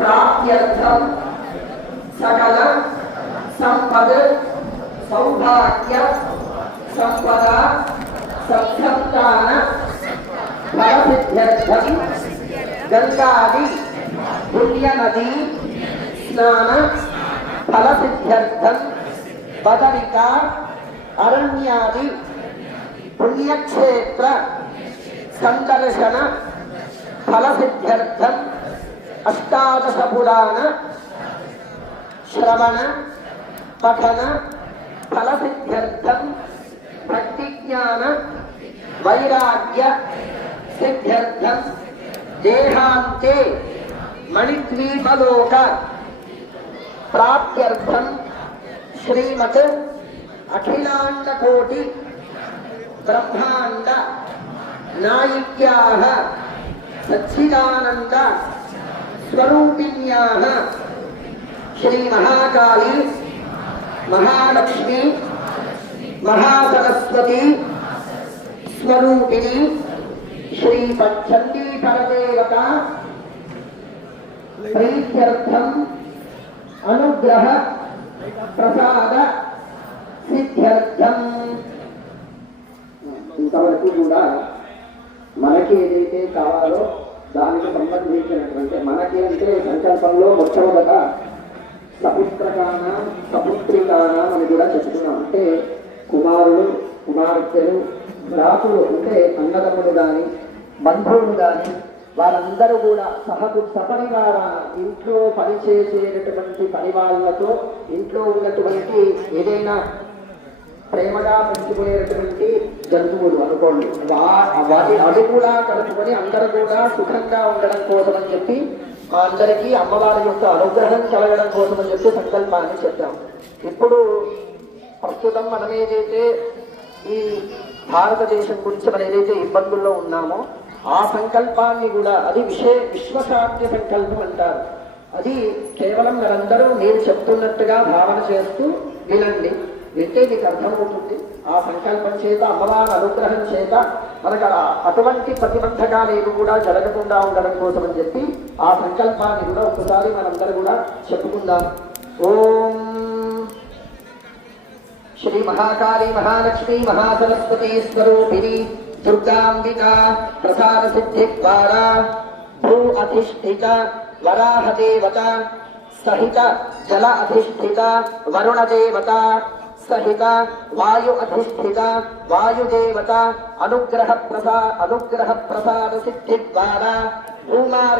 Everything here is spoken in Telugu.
प्राप्त्यर्थम सकल संपद सौभाग्य संपदा संसंतान फलसिद्ध्यर्थम गंगादि पुण्य नदी स्नान फलसिद्ध्यर्थम बदरिका अरण्यादि पुण्यक्षेत्र संदर्शन फलसिद्ध्यर्थम अष्टादश पुराण श्रवण पठन फलसिद्ध्यर्थम भक्ति ज्ञान वैराग्य सिद्ध्यर्थम देहांते मणिद्वीपलोक प्राप्त्यर्थम श्रीमत् अखिलांड कोटि ब्रह्मांड नायिक्याः सच्चिदानंद स्वरूपिण्याः श्री महाकाली महालक्ष्मी महासरस्वती स्वरूपिणी श्री पच्छन्दी परदेवता प्रीत्यर्थम अनुग्रह प्रसाद सिद्ध्यर्थम ఇంతవరకు కూడా మనకి ఏదైతే కావాలో దానికి సంబంధించినటువంటి మనకి అంటే సంకల్పంలో మొట్టమొదట సపుత్రకానం సపుత్రికానం అని కూడా చెప్తున్నాం. అంటే కుమారులు కుమార్తెలు భ్రాతులు అంటే అన్నదమ్ములు కానీ బంధువులు కానీ వారందరూ కూడా సపరివారాన ఇంట్లో పనిచేసేటటువంటి పని వాళ్ళతో ఇంట్లో ఉన్నటువంటి ఏదైనా ప్రేమగా పెంచుకునేటటువంటి జంతువులు అనుకోండి అది కూడా కలుపుకొని అందరూ కూడా సుఖంగా ఉండడం కోసం అని చెప్పి అందరికీ అమ్మవారి యొక్క అనుగ్రహం కలగడం కోసం అని చెప్పి సంకల్పాన్ని చెప్పాం. ఇప్పుడు ప్రస్తుతం మనం ఏదైతే ఈ భారతదేశం గురించి మనం ఏదైతే ఇబ్బందుల్లో ఉన్నామో ఆ సంకల్పాన్ని కూడా అది విశ్వశాంతి సంకల్పం అంటారు. అది కేవలం మీరందరూ మీరు చెప్తున్నట్టుగా భావన చేస్తూ వినండి. వింటే మీకు అర్థమవుతుంది. ఆ సంకల్పం చేత అమ్మవారి అనుగ్రహం చేత మనకు అటువంటి ప్రతిబంధకాలు ఏవి కూడా జరగకుండా ఉండడం కోసం అని చెప్పి ఆ సంకల్పాన్ని కూడా ఒకసారి మనందరూ కూడా చెప్పుకుందాం. ఓం శ్రీ మహాకాళీ మహాలక్ష్మి మహాసరస్వతి స్వరూపిణి దుర్గాంబికా ప్రసాద సిద్ధి ద్వారా భూ అధిష్ఠిత వరాహ దేవత సహిత జల అధిష్ఠిత వరుణ దేవత सहित वायु अधिष्ठित वायुदेवता अनुग्रह प्रसाद सिद्धि द्वारा भूमा